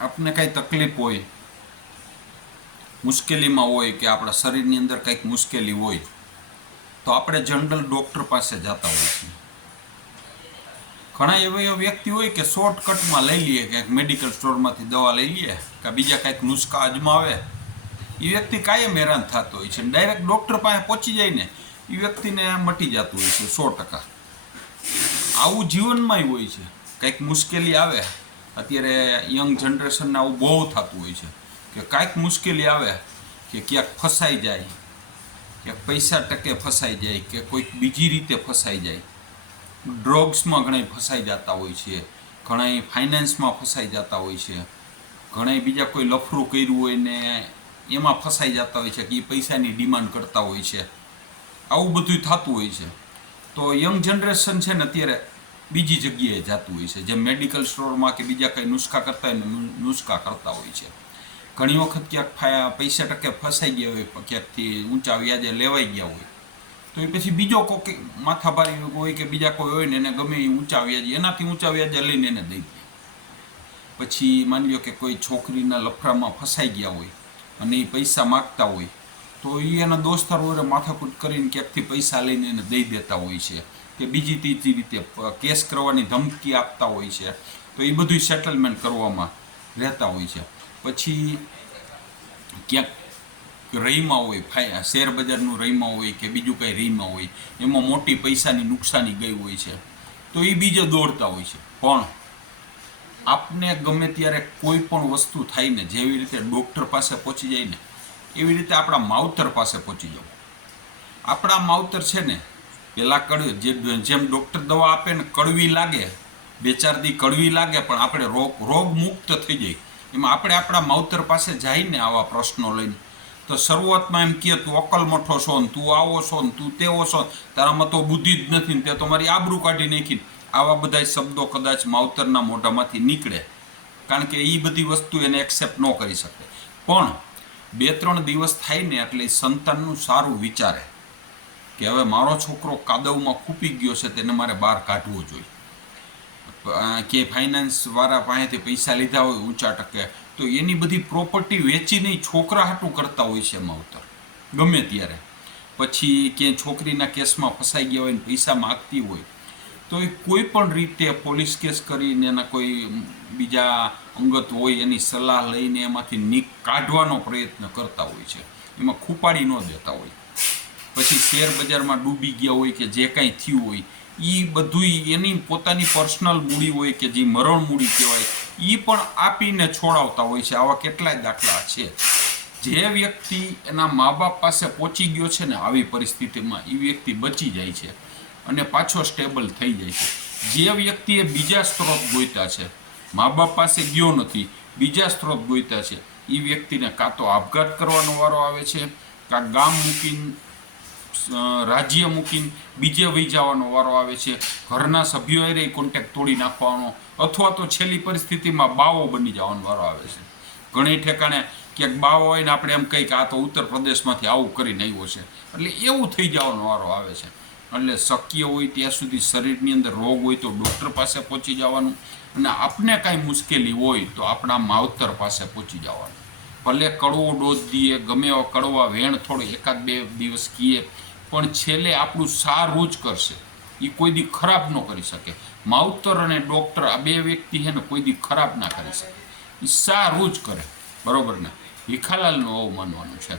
આપને કાંઈ તકલીફ હોય, મુશ્કેલીમાં હોય કે આપણા શરીરની અંદર કંઈક મુશ્કેલી હોય તો આપણે જનરલ ડૉક્ટર પાસે જતા હોઈએ છીએ. ઘણા એવા વ્યક્તિ હોય કે શોર્ટકટમાં લઈ લઈએ, કંઈક મેડિકલ સ્ટોરમાંથી દવા લઈ લઈએ કે બીજા કંઈક નુસ્ખા અજમાવે. એ વ્યક્તિ કાયમ હેરાન થતો હોય છે. ડાયરેક્ટ ડૉક્ટર પાસે પહોંચી જાય ને એ વ્યક્તિને મટી જતું હોય છે 100%. આવું જીવનમાં હોય છે. કંઈક મુશ્કેલી આવે, અત્યારે યંગ જનરેશનને આવું બહુ થતું હોય છે કે કાંઈક મુશ્કેલી આવે કે ક્યાંક ફસાઈ જાય, ક્યાંક પૈસા ટકે ફસાઈ જાય કે કોઈક બીજી રીતે ફસાઈ જાય. ડ્રગ્સમાં ઘણા ફસાઈ જતા હોય છે, ઘણા ફાઇનાન્સમાં ફસાઈ જતા હોય છે, ઘણા બીજા કોઈ લફરું કર્યું હોય ને એમાં ફસાઈ જતા હોય છે કે એ પૈસાની ડિમાન્ડ કરતા હોય છે. આવું બધું થતું હોય છે. તો યંગ જનરેશન છે ને અત્યારે બીજી જગ્યાએ જતું હોય છે, જેમ મેડિકલ સ્ટોરમાં કે બીજા કંઈ નુસ્ખા કરતા હોય ને નુસ્ખા કરતા હોય છે. ઘણી વખત ક્યાંક પૈસા ટકે ફસાઈ ગયા હોય, ક્યાંકથી ઊંચા વ્યાજે લેવાઈ ગયા હોય તો એ પછી બીજો કોઈ માથાભારી હોય કે બીજા કોઈ હોય ને એને ગમે એ ઊંચા વ્યાજે, એનાથી ઊંચા વ્યાજે લઈને એને દઈ દે. પછી માની લો કે કોઈ છોકરીના લફરામાં ફસાઈ ગયા હોય અને એ પૈસા માગતા હોય તો એ એના દોસ્તારો માથાકૂટ કરીને ક્યાંકથી પૈસા લઈને એને દઈ દેતા હોય છે કે બીજી ત્રીજી રીતે કેસ કરવાની ધમકી આપતા હોય છે. તો એ બધું સેટલમેન્ટ કરવામાં રહેતા હોય છે. પછી ક્યાંક રહીમાં હોય, શેર બજારનું રહીમાં હોય કે બીજું કંઈ રહીમાં હોય, એમાં મોટી પૈસાની નુકસાની ગઈ હોય છે તો એ બીજે દોડતા હોય છે. પણ આપને ગમે ત્યારે કોઈ પણ વસ્તુ થાય ને, જેવી રીતે ડૉક્ટર પાસે પહોંચી જાય ને એવી રીતે આપણા માવતર પાસે પહોંચી જવું. આપણા માવતર છે ને પહેલાં જેમ ડૉક્ટર દવા આપે ને કડવી લાગે, 2-4 દી કડવી લાગે, પણ આપણે રોગ મુક્ત થઈ જાય. એમાં આપણે આપણા માવતર પાસે જઈને આવા પ્રશ્નો લઈને તો શરૂઆતમાં એમ કહે તું અકલમઠો છો ને, તું આવો છો ને, તું તેવો છો, તારામાં તો બુદ્ધિ જ નથી ને, તે તો મારી આબરૂ કાઢી નાખી. આવા બધા શબ્દો કદાચ માવતરના મોઢામાંથી નીકળે, કારણ કે એ બધી વસ્તુ એને એક્સેપ્ટ ન કરી શકે. પણ 2-3 દિવસ થાય ને એટલે સંતાનનું સારું વિચારે કે હવે મારો છોકરો કાદવમાં ખૂપી ગયો છે, તેને મારે બહાર કાઢવો જોઈએ. કે ફાઇનાન્સવાળા પાસેથી પૈસા લીધા હોય ઊંચા ટકે તો એની બધી પ્રોપર્ટી વેચીને છોકરા હાટું કરતા હોય છે માવતર ગમે ત્યારે. પછી ક્યાંય છોકરીના કેસમાં ફસાઈ ગયા હોય ને પૈસા માગતી હોય તો એ કોઈ પણ રીતે પોલીસ કેસ કરીને એના કોઈ બીજા અંગત હોય એની સલાહ લઈને એમાંથી કાઢવાનો પ્રયત્ન કરતા હોય છે, એમાં ખૂપાડી ન દેતા હોય. પછી શેર બજારમાં ડૂબી ગયા હોય કે જે કાંઈ થયું હોય એ બધું એની પોતાની પર્સનલ મૂડી હોય કે જે મરણ મૂડી કહેવાય એ પણ આપીને છોડાવતા હોય છે. આવા કેટલાય દાખલા છે. જે વ્યક્તિ એના મા બાપ પાસે પહોંચી ગયો છે ને આવી પરિસ્થિતિમાં એ વ્યક્તિ બચી જાય છે અને પાછો સ્ટેબલ થઈ જાય છે. જે વ્યક્તિએ બીજા સ્ત્રોત ગોત્યા છે, મા બાપ પાસે ગયો નથી, બીજા સ્ત્રોત ગોત્યા છે, એ વ્યક્તિને કાં તો આપઘાત કરવાનો વારો આવે છે, કાં ગામ મૂકીને રાજ્ય મૂકીને બીજે વહી જવાનો વારો આવે છે, ઘરના સભ્યોએ કોન્ટેક્ટ તોડી નાખવાનો, અથવા તો છેલ્લી પરિસ્થિતિમાં બાવો બની જવાનો વારો આવે છે. ઘણી ઠેકાણે ક્યાંક બાવો હોય ને આપણે એમ કહીએ કે આ તો ઉત્તર પ્રદેશમાંથી આવું કરીને આવ્યો છે, એટલે એવું થઈ જવાનો વારો આવે છે. એટલે શક્ય હોય ત્યાં સુધી શરીરની અંદર રોગ હોય તો ડૉક્ટર પાસે પહોંચી જવાનું, અને આપને કાંઈ મુશ્કેલી હોય તો આપણા માવતર પાસે પહોંચી જવાનું. ભલે કડવો ડોઝ દઈએ, ગમે એવા કડવા વેણ થોડો 1-2 દિવસ કહીએ, પણ છેલ્લે આપણું સારું જ કરશે. એ કોઈ દી ખરાબ ન કરી શકે. માવતર અને ડૉક્ટર આ બે વ્યક્તિ છે ને કોઈ દી ખરાબ ના કરી શકે, એ સારું જ કરે. બરાબર ને? ભીખાલાલનું આવું માનવાનું છે.